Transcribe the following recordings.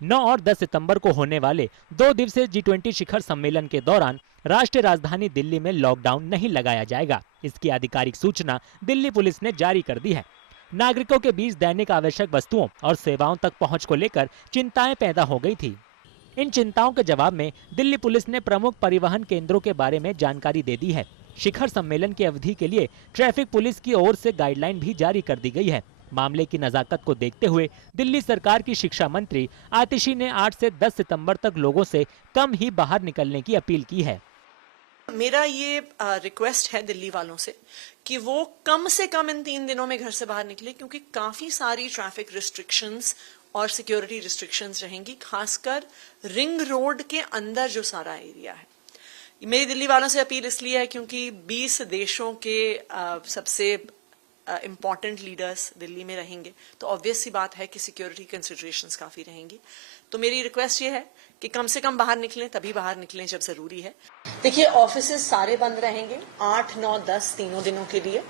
9 और 10 सितंबर को होने वाले 2 दिवसीय G20 शिखर सम्मेलन के दौरान राष्ट्रीय राजधानी दिल्ली में लॉकडाउन नहीं लगाया जाएगा। इसकी आधिकारिक सूचना दिल्ली पुलिस ने जारी कर दी है। नागरिकों के बीच दैनिक आवश्यक वस्तुओं और सेवाओं तक पहुंच को लेकर चिंताएं पैदा हो गई थी। इन चिंताओं के जवाब में दिल्ली पुलिस ने प्रमुख परिवहन केंद्रों के बारे में जानकारी दे दी है। शिखर सम्मेलन की अवधि के लिए ट्रैफिक पुलिस की ओर से गाइडलाइन भी जारी कर दी गई है। मामले की नजाकत को देखते हुए दिल्ली सरकार की शिक्षा मंत्री आतिशी ने 8 से 10 सितंबर तक लोगों से कम ही बाहर निकलने की अपील की है। मेरा ये रिक्वेस्ट है दिल्ली वालों से कि वो कम से कम इन 3 दिनों में घर से बाहर निकले, क्योंकि काफी सारी ट्रैफिक रिस्ट्रिक्शंस और सिक्योरिटी रिस्ट्रिक्शंस रहेंगी, खासकर रिंग रोड के अंदर जो सारा एरिया है। मेरी दिल्ली वालों से अपील इसलिए है क्योंकि 20 देशों के सबसे इम्पॉर्टेंट लीडर्स दिल्ली में रहेंगे, तो ऑब्वियस सी बात है कि सिक्योरिटी कंसिडरेशंस काफी रहेंगी। तो मेरी रिक्वेस्ट ये है कि कम से कम बाहर निकलें, तभी बाहर निकलें जब जरूरी है। देखिए, ऑफिसेस सारे बंद रहेंगे 8, 9, 10 तीनों दिनों के लिए।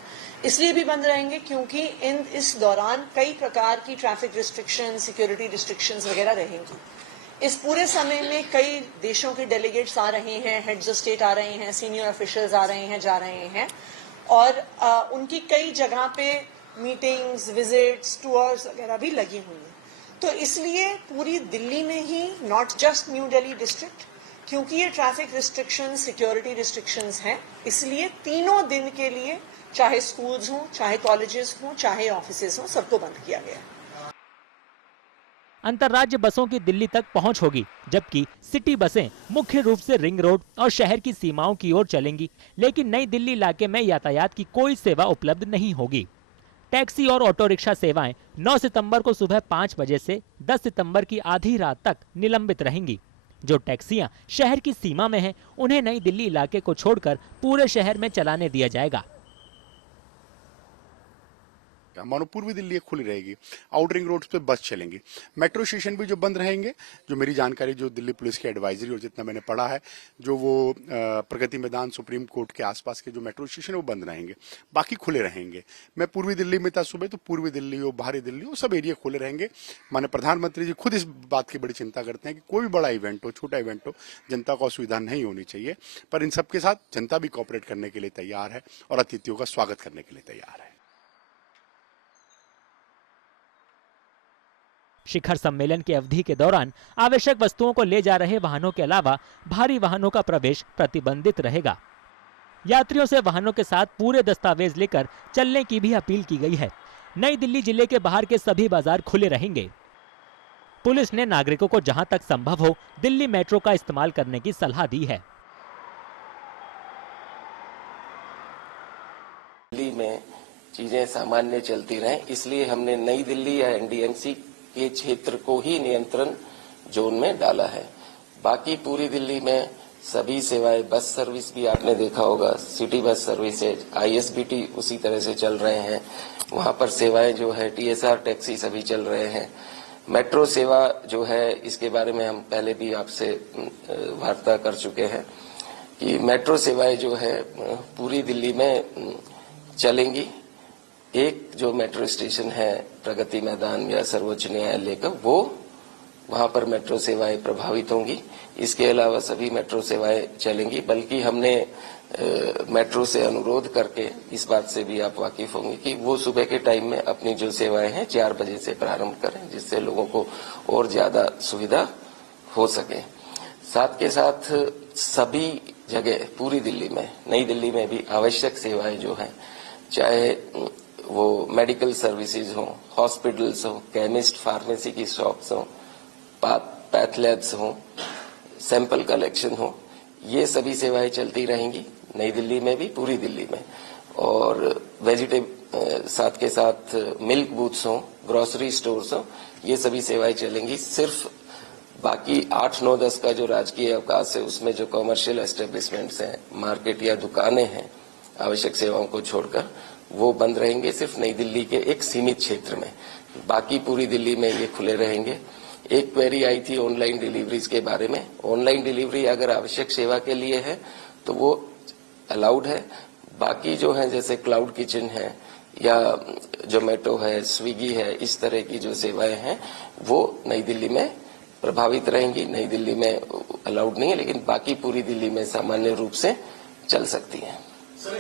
इसलिए भी बंद रहेंगे क्योंकि इस दौरान कई प्रकार की ट्रैफिक रिस्ट्रिक्शन, सिक्योरिटी रिस्ट्रिक्शंस वगैरह रहेंगी। इस पूरे समय में कई देशों के डेलीगेट्स आ रहे हैं, हेड्स ऑफ स्टेट आ रहे हैं, सीनियर ऑफिशियल्स आ रहे हैं, जा रहे हैं, और उनकी कई जगह पे मीटिंग्स, विजिट्स, टूर्स वगैरह भी लगी हुई हैं। तो इसलिए पूरी दिल्ली में ही, not just new Delhi district, क्योंकि ये ट्रैफिक रिस्ट्रिक्शंस, सिक्योरिटी रिस्ट्रिक्शंस हैं, इसलिए तीनों दिन के लिए चाहे स्कूल्स हों, चाहे कॉलेजेस हों, चाहे ऑफिसेस हों, सबको बंद किया गया है। अंतर्राज्य बसों की दिल्ली तक पहुंच होगी, जबकि सिटी बसें मुख्य रूप से रिंग रोड और शहर की सीमाओं की ओर चलेंगी। लेकिन नई दिल्ली इलाके में यातायात की कोई सेवा उपलब्ध नहीं होगी। टैक्सी और ऑटो रिक्शा सेवाएं 9 सितंबर को सुबह 5 बजे से 10 सितंबर की आधी रात तक निलंबित रहेंगी। जो टैक्सियां शहर की सीमा में हैं, उन्हें नई दिल्ली इलाके को छोड़कर पूरे शहर में चलाने दिया जाएगा। मानो पूर्वी दिल्ली खुली रहेगी, आउट रिंग रोड्स पे बस चलेंगी, मेट्रो स्टेशन भी जो बंद रहेंगे। जो मेरी जानकारी, जो दिल्ली पुलिस की एडवाइजरी और जितना मैंने पढ़ा है, जो वो प्रगति मैदान, सुप्रीम कोर्ट के आसपास के जो मेट्रो स्टेशन है वो बंद रहेंगे, बाकी खुले रहेंगे। मैं पूर्वी दिल्ली में था सुबह, तो पूर्वी दिल्ली हो, बाहरी दिल्ली हो, सब एरिया खुले रहेंगे। माननीय प्रधानमंत्री जी खुद इस बात की बड़ी चिंता करते हैं कि कोई भी बड़ा इवेंट हो, छोटा इवेंट हो, जनता को असुविधा नहीं होनी चाहिए। पर इन सबके साथ जनता भी कॉपरेट करने के लिए तैयार है और अतिथियों का स्वागत करने के लिए तैयार है। शिखर सम्मेलन की अवधि के दौरान आवश्यक वस्तुओं को ले जा रहे वाहनों के अलावा भारी वाहनों का प्रवेश प्रतिबंधित रहेगा। यात्रियों से वाहनों के साथ पूरे दस्तावेज लेकर चलने की भी अपील की गई है। नई दिल्ली जिले के बाहर के सभी बाजार खुले रहेंगे। पुलिस ने नागरिकों को जहां तक संभव हो दिल्ली मेट्रो का इस्तेमाल करने की सलाह दी है। दिल्ली में चीजें सामान्य चलती रहें, इसलिए हमने नई दिल्ली या एनडीएमसी के क्षेत्र को ही नियंत्रण जोन में डाला है। बाकी पूरी दिल्ली में सभी सेवाएं, बस सर्विस भी आपने देखा होगा, सिटी बस सर्विसेज, आईएसबीटी उसी तरह से चल रहे हैं। वहां पर सेवाएं जो है टीएसआर टैक्सी सभी चल रहे हैं। मेट्रो सेवा जो है, इसके बारे में हम पहले भी आपसे वार्ता कर चुके हैं कि मेट्रो सेवाएं जो है पूरी दिल्ली में चलेंगी। एक जो मेट्रो स्टेशन है प्रगति मैदान या सर्वोच्च न्यायालय का, वो वहां पर मेट्रो सेवाएं प्रभावित होंगी। इसके अलावा सभी मेट्रो सेवाएं चलेंगी। बल्कि हमने मेट्रो से अनुरोध करके इस बात से भी आप वाकिफ होंगे कि वो सुबह के टाइम में अपनी जो सेवाएं हैं 4 बजे से प्रारंभ करें, जिससे लोगों को और ज्यादा सुविधा हो सके। साथ के साथ सभी जगह पूरी दिल्ली में, नई दिल्ली में भी आवश्यक सेवाएं जो हैं, चाहे वो मेडिकल सर्विसेज हो, हॉस्पिटल्स हो, केमिस्ट, फार्मेसी की शॉप्स हो, पैथ लैब्स हो, सैंपल कलेक्शन हो, ये सभी सेवाएं चलती रहेंगी नई दिल्ली में भी, पूरी दिल्ली में। और साथ के साथ मिल्क बूथ्स हो, ग्रोसरी स्टोर्स हो, ये सभी सेवाएं चलेंगी। सिर्फ बाकी 8, 9, 10 का जो राजकीय अवकाश है, उसमें जो कॉमर्शियल एस्टेब्लिशमेंट्स हैं, मार्केट या दुकानें हैं, आवश्यक सेवाओं को छोड़कर वो बंद रहेंगे, सिर्फ नई दिल्ली के एक सीमित क्षेत्र में। बाकी पूरी दिल्ली में ये खुले रहेंगे। एक क्वेरी आई थी ऑनलाइन डिलीवरीज के बारे में। ऑनलाइन डिलीवरी अगर आवश्यक सेवा के लिए है तो वो अलाउड है। बाकी जो है, जैसे क्लाउड किचन है या जोमेटो है, स्विगी है, इस तरह की जो सेवाएं हैं वो नई दिल्ली में प्रभावित रहेंगी। नई दिल्ली में अलाउड नहीं है, लेकिन बाकी पूरी दिल्ली में सामान्य रूप से चल सकती हैं।